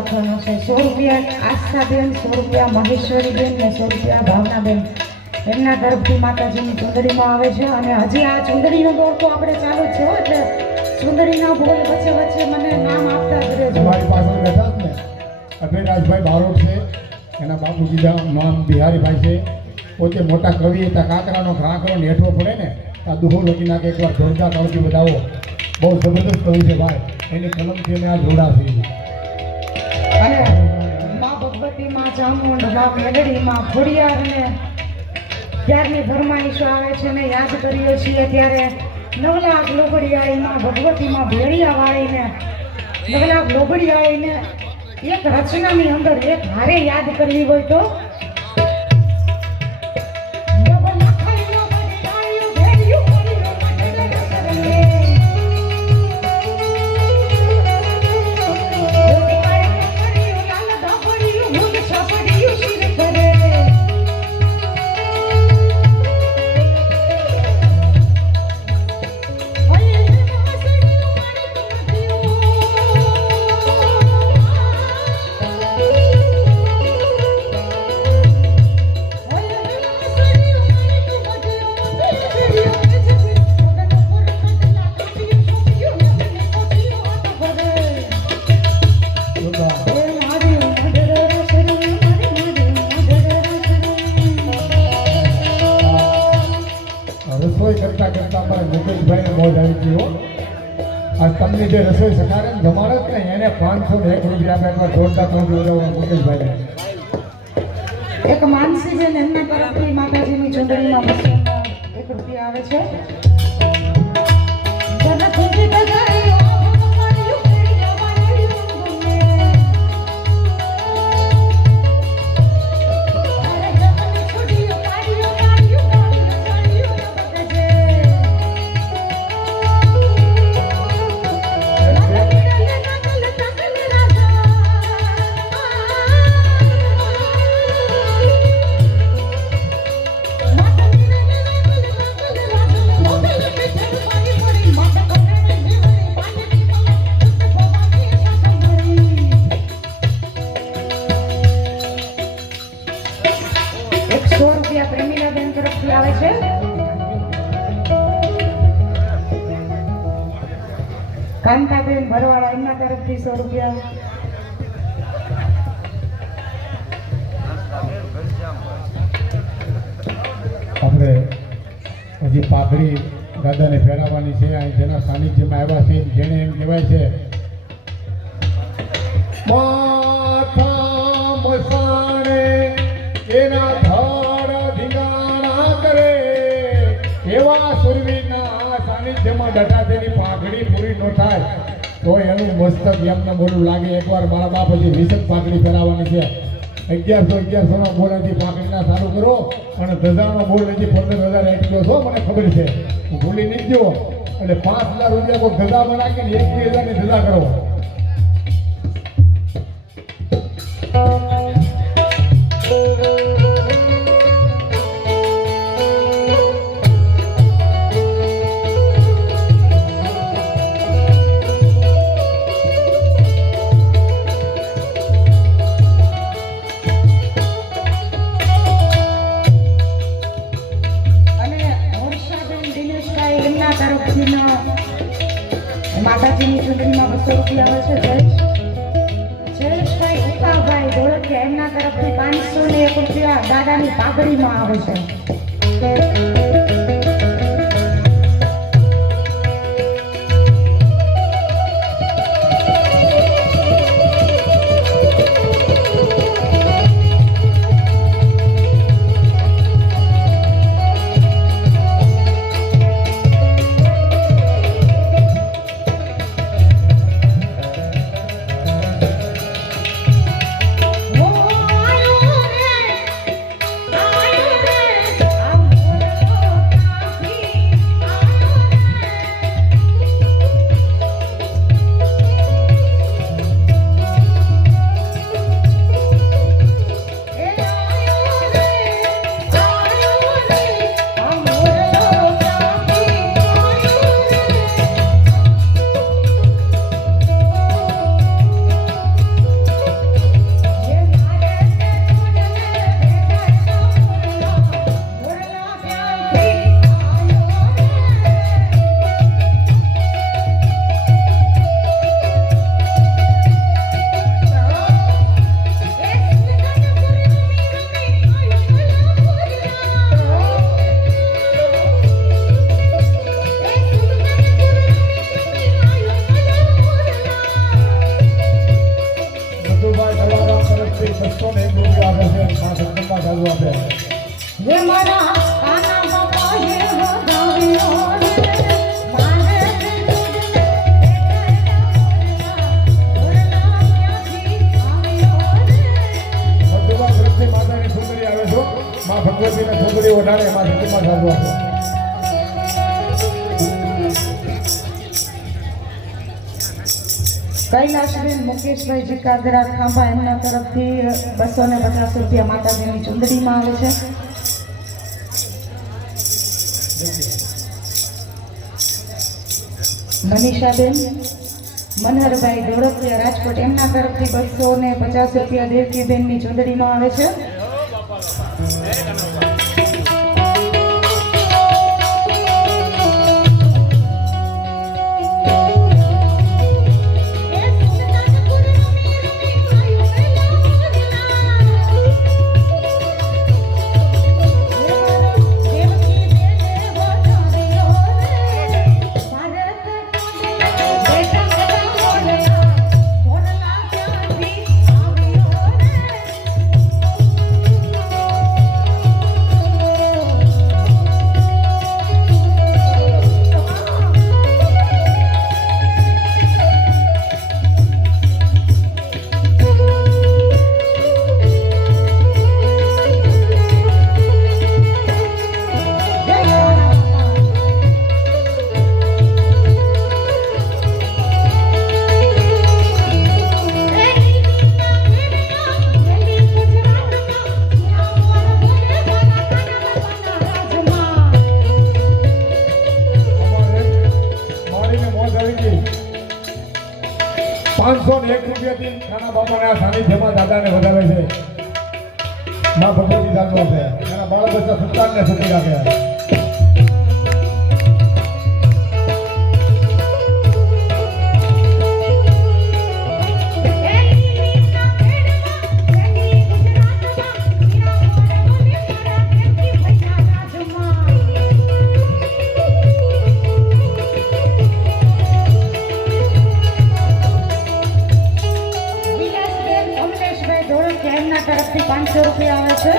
રાખવાનો છે. 100 રૂપિયા આસ્થાબેન, 100 રૂપિયા મહેશ્વરીબેન ને 100 રૂપિયા ભાવનાબેન એમના તરફથી માતાજીની ચુંદડીમાં આવે છે. અને હજી આ ચુંદડીનો દોર તો આપણે ચાલુ જ છે, એટલે ચુંદડીના બોલ વચ્ચે વચ્ચે મને નામ આપતા જ રહેજો. મારી પાસે બેઠા ને અભયરાજભાઈ બારોટ છે, એના બાપુજી નામ બિહારીભાઈ છે, પોતે મોટા કવિ હતા. કાંકરાનો ઘાકરો હેઠવો પડે ને આ દુહો લખી નાખે, એકવાર જોરદાર તળકી બતાવો. બહુ જબરદસ્ત કવિ છે ભાઈ, એની કલમથી એને આ જોડા થઈ. અને માં ભગવતી, માં ચામુંડ, માં મેલડી, માં ખોડિયાર ને ત્યારની ફરમાઈશો આવે છે ને યાદ કરીએ છીએ ત્યારે નવલાખ લોબડિયાળી માં ભગવતી માં ભેળિયા વાળીને નવલાખ લોબડિયાળીને એક રચનાની અંદર એક હારે યાદ કરવી હોય તો મુકેશભાઈને મોજ આવી ગયો. આજ તમને જે રસોઈ શકારે જમાડે જ ને એને 501 રૂપિયા આપે. એકવાર જોરદાર મુકેશભાઈને. એક માનસીબેન એમના તરફથી માતાજીની ચુંદડીમાં 201 રૂપિયા આવે છે. આવે છે. કાંતાબેન ભરવાડા એમના તરફથી 100 રૂપિયા. આપણે હજી પાઘડી દાદાને ફેરવવાની છે. અહીં જેના સાનિધ્યમાં આવ્યા છે જેને એમ કહેવાય છે માથા મસાણે એના એવા સુરવીરના સાનિધ્યમાં ડટા તેની પાઘડી પૂરી ન થાય તો એનું મસ્તક એમને બોલું લાગે. એકવાર મારા બાપ હજી 20 પાઘડી ફેરવવાની છે. 1100 બોલાથી પાઘડીના ચાલુ કરો અને ધજાનો બોલ હજી 15,000 એટલો છો મને ખબર છે, હું ભૂલી નહીં ગયો. એટલે 5,000 રૂપિયા કોઈ ધજા બનાવીને 1,000 ની ધજા કરો. માતાજીની ચૂંટણીમાં 200 રૂપિયા આવે છે. જયેશભાઈ ઉકાભાઈ ધોળકિયા એમના તરફથી 501 રૂપિયા દાદાની પાઘડીમાં આવે છે. સાધવા છે. હે મારા કાના બાપાએ વધાવ્યો રે મારે મધુબા ગ્રંથથી માતાની સુંદરી આવે છો માં ભગવતીને સુંદરી ઓઢાડે એમાં સતીમાં સાધવા છે. કૈલાસબેન મુકેશભાઈ જીકાદરા ખાંભા એમના તરફથી 250 રૂપિયા માતાજીની ચુંદડીમાં આવે છે. મનીષાબેન મનહરભાઈ ધોળકિયા રાજકોટ એમના તરફથી 250 રૂપિયા દેવકીબેનની ચુંદડીમાં આવે છે. રૂપિયાથી નાના બાપાના સાનિધ્યમાં દાદાને વધારે છે. માં ભગવતી સાધવા છે. એના બાળ બચ્ચા સંતાનને સુખી રાખે. એમના તરફથી 500 રૂપિયા આવે છે.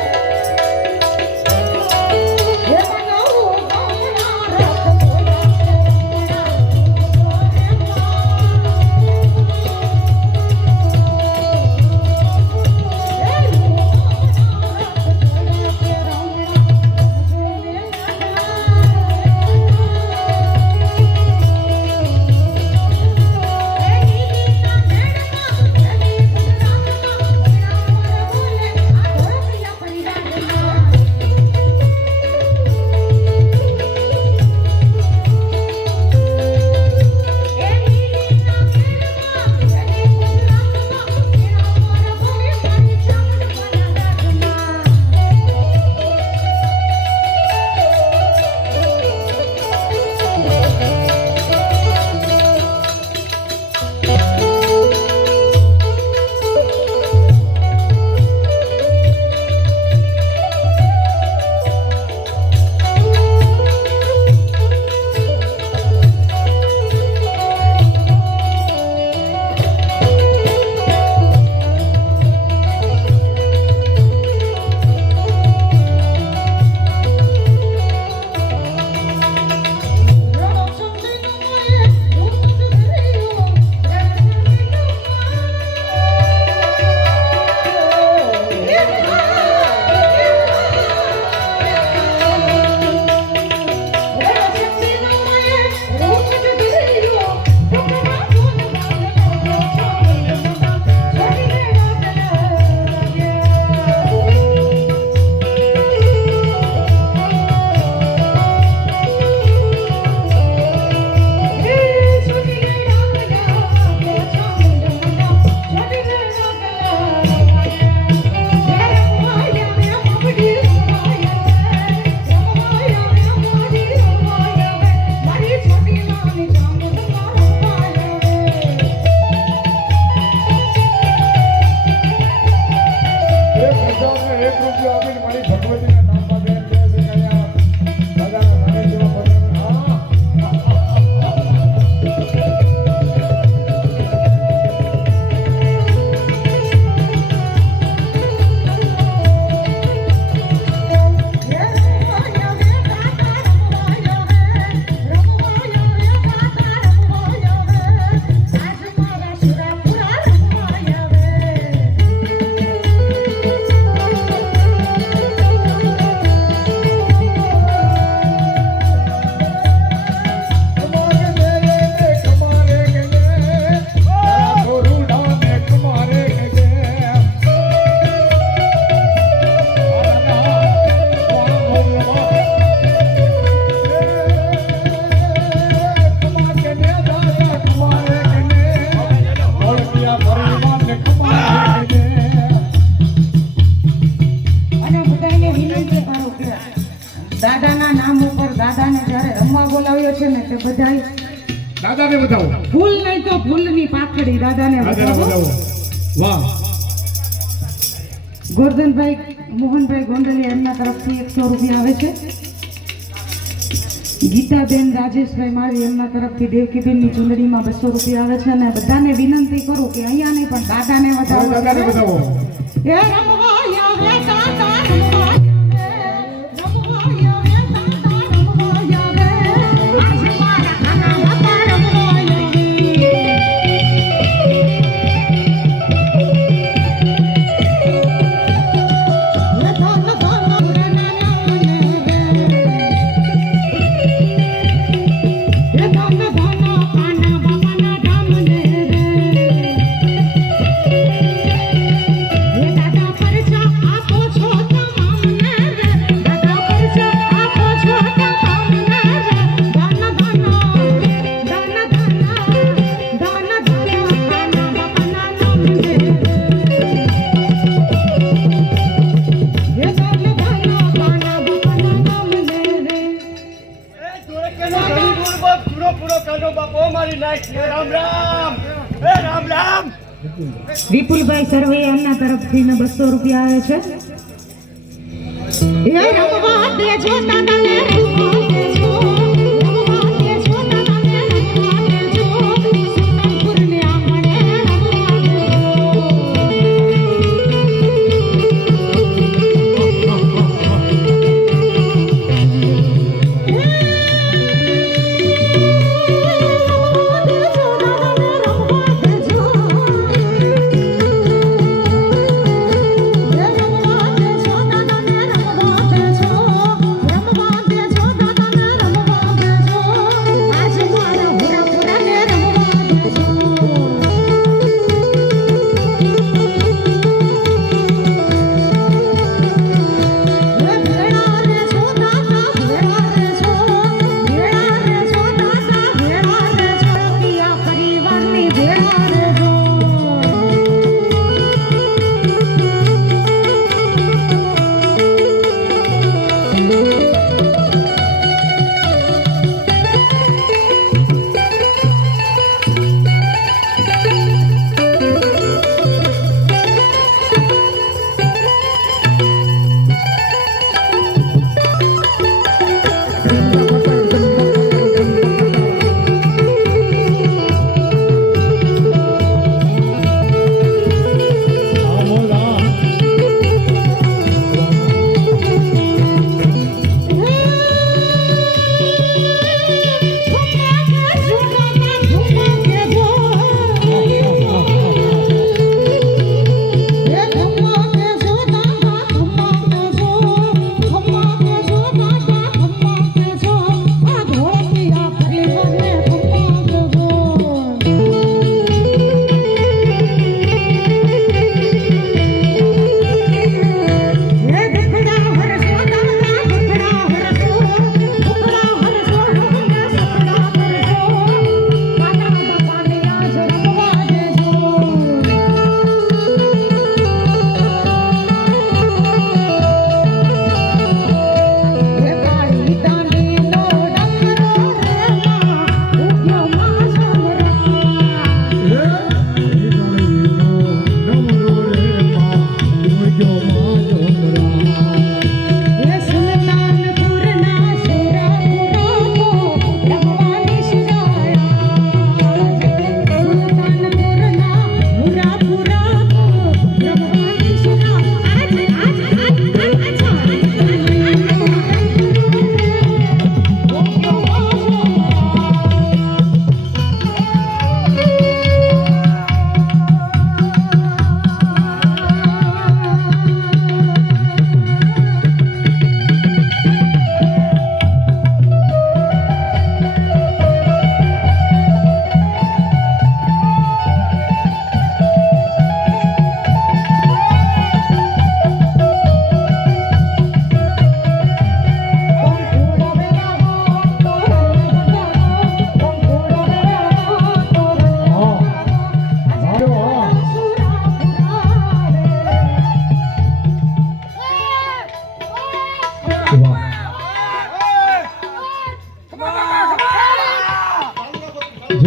વિનંતી કરું કે દાદાના નામ ઉપર દાદાને જ્યારે રમવા બોલાવ્યો છે ને તે બધાય દાદાને બતાવો, ફૂલ નહીં તો ફૂલની પાખડી દાદાને દાદાને બતાવો. બતાવો. વાહ. ગોરધનભાઈ મોહનભાઈ ગોંડલિયા એમના તરફથી 100 રૂપિયા આવે છે. ગીતાબેન રાજેશભાઈ માળી એમના તરફથી દેવકીબેનની ચૂંદડીમાં 200 રૂપિયા આવે છે. અને બધાને વિનંતી કરું કે અહીંયા નહીં પણ દાદાને હવે બતાવો. દાદાને બતાવો. એ રમવા આવે દાદા રમવા આવે, રમવા આવે દાદા રમવા આવે, આજે મારા ખાના બાપા રમવા આવે. વિપુલભાઈ સરવૈયાના તરફથી 200 રૂપિયા આવે છે. એ રમવા દેજો દાદાને રમવા દેજો, રમવા દેજો દાદાને રમવા દેજો, સુલતાનપુરને આંગણે રમવા દેજો.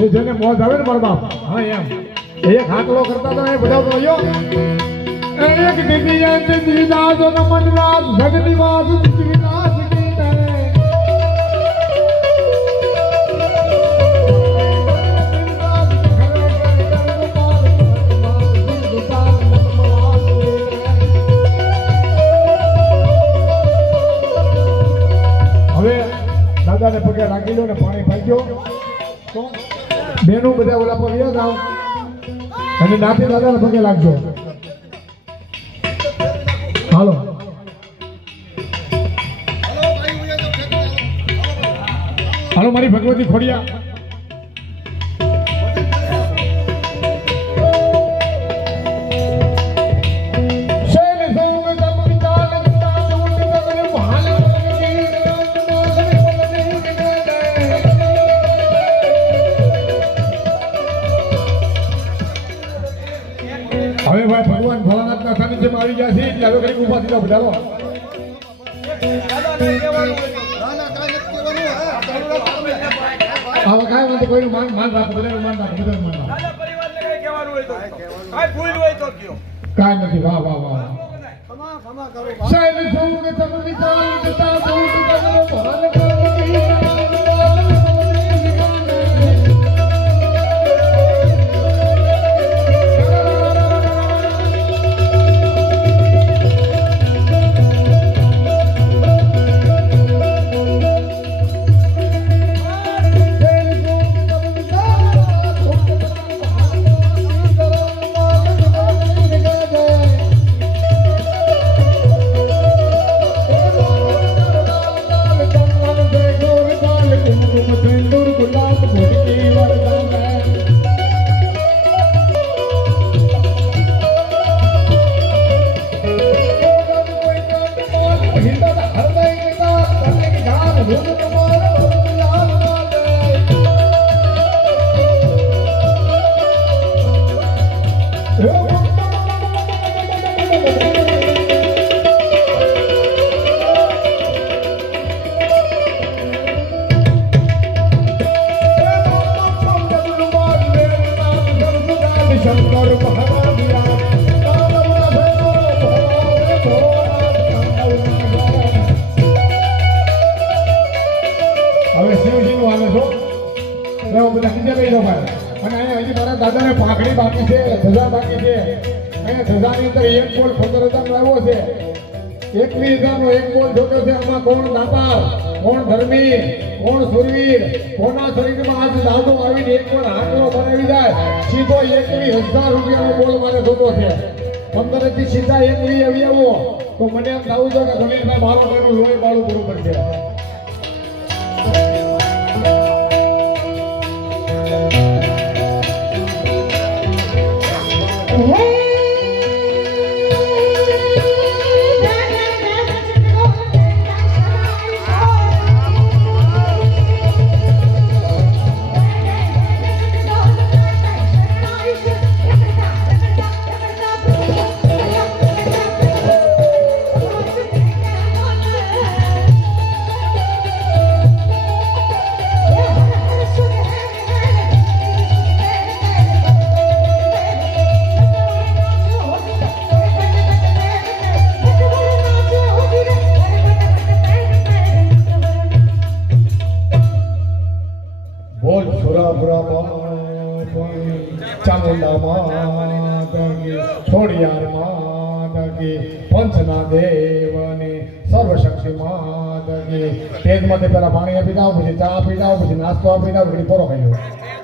એ જેને મોજ આવે ને મારા બાપ હા એમ એક હાકલો કરતા તો એ બધા તો યો એક દીદી તે દીદા જો મનના જગતી વાસ જીવનાસ ગીતા હવે દાદાને પગે લાગી લો ને પાણી પાઈ તો બેનો બધા ઓલા પર વ્યા જાઓ અને નાથી દાદાને પગે લાગજો હાલો હાલો મારી ભગવતી ખોડિયા હવે ભાઈ ભગવાન ભોળાનાથના સાનિધ્યમાં આવી ગયા છે એટલે હવે કઈ ઉભા થતા બધાલો હવે કાંઈ નથી કોઈનું માન રાખો બધાનું માન રાખો કાંઈ નથી વાહ વાહ વાહ શૈલ સૌ કે તમ વિચાર જતા સૌ કે ભાન હવે શિવજીનું હાલે છો એવો બધા બીજા લઈ લો ભાઈ અને અહીંયા હજી મારા દાદાને પાંખડી બાકી છે ધજા બાકી છે અહીંયા ધજાની અંદર એક બોલ 15,000 લાવ્યો છે 21,000 એક બોલ જોતો છે આમાં કોણ દાતાર કોણ ધર્મી કોણ સુરવીર કોના શરીરમાં આજ દાદો આવીને એક બોલ હાકલો બનાવી જાય સીધો 21,000 રૂપિયાનો બોલ મારે જોતો છે 15 થી સીધા 21 આવી આવો તો મને એમ થવું છે કે ગણેશભાઈ મારો ઘરનું લોહી બાળું પૂરું પડશે બોલ સુરાપુરા ચામુંડા માતા કી છોડિયાર માતા કી પંચના દેવની સર્વશક્તિ માતા કી તેજ માટે પેલા પાણી આપી દાવ પછી ચા આપી દાવ પછી નાસ્તો આપી દાવ પછી પોરો ખાઈ લો